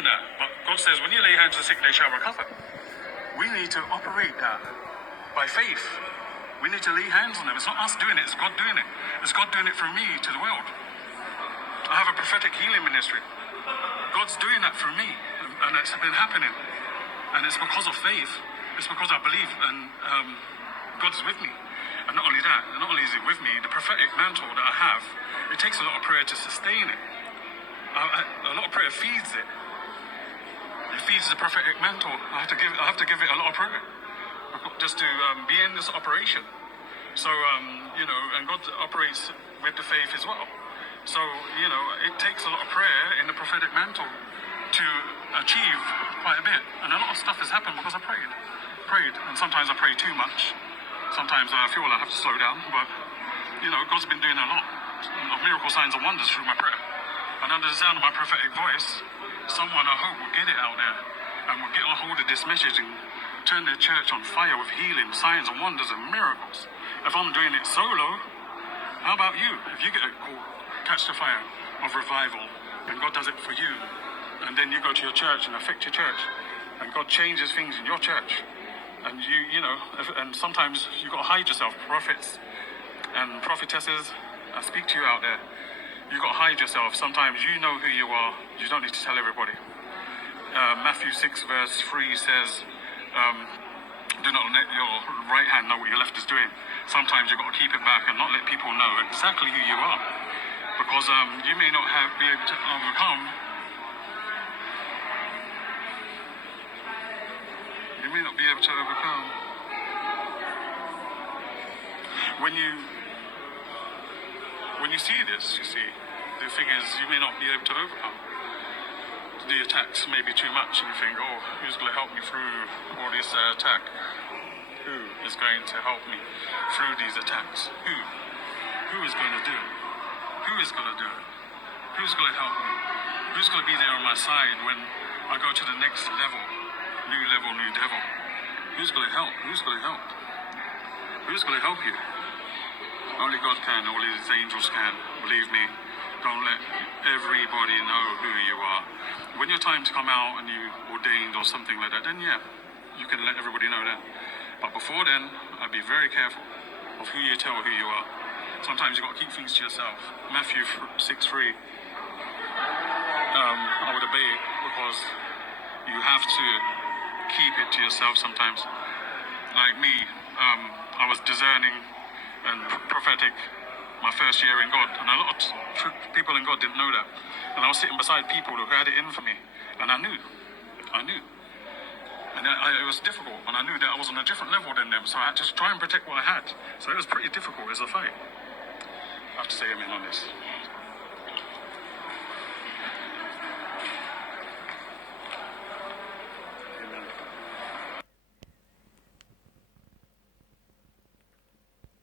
speaking that, but God says, when you lay hands on the sick, they shall recover. We need to operate that by faith. We need to lay hands on them. It's not us doing it, it's God doing it. It's God doing it through me to the world. I have a prophetic healing ministry. God's doing that through me, and it's been happening. And it's because of faith. It's because I believe, and God's with me. And not only that, not only is He with me, the prophetic mantle that I have, it takes a lot of prayer to sustain it. A lot of prayer feeds it. It feeds the prophetic mantle. I have to give it a lot of prayer just to be in this operation. So and God operates with the faith as well. So it takes a lot of prayer in the prophetic mantle to achieve quite a bit. And a lot of stuff has happened because I prayed, and sometimes I pray too much. Sometimes I feel I have to slow down, but God's been doing a lot of miracle signs and wonders through my prayer. And under the sound of my prophetic voice, someone, I hope, will get it out there and will get a hold of this message and turn their church on fire with healing, signs and wonders and miracles. If I'm doing it solo, how about you? If you get a call, catch the fire of revival, and God does it for you, and then you go to your church and affect your church, and God changes things in your church, and and sometimes you've got to hide yourself, prophets and prophetesses, I speak to you out there. You've got to hide yourself. Sometimes you know who you are. You don't need to tell everybody. Matthew 6 verse 3 says, do not let your right hand know what your left is doing. Sometimes you've got to keep it back and not let people know exactly who you are. Because you may not be able to overcome. You may not be able to overcome. When you see this, the thing is, you may not be able to overcome. The attacks may be too much, and you think, oh, who's going to help me through all this attack? Who is going to help me through these attacks? Who is going to do it? Who is going to do it? Who's going to help me? Who's going to be there on my side when I go to the next level? New level, new devil. Who's going to help? Who's going to help? Who's going to help you? Only God can, all His angels can. Believe me. Don't let everybody know who you are. When your time to come out and you ordained or something like that, then yeah, you can let everybody know that. But before then, I'd be very careful of who you tell who you are. Sometimes you've got to keep things to yourself. Matthew 6:3, I would obey it because you have to keep it to yourself sometimes. Like me, I was discerning and prophetic my first year in God, and a lot of people in God didn't know that. And I was sitting beside people who had it in for me, and I knew. And it was difficult, and I knew that I was on a different level than them, so I had to try and protect what I had. So it was pretty difficult as a fight. I have to say amen on this.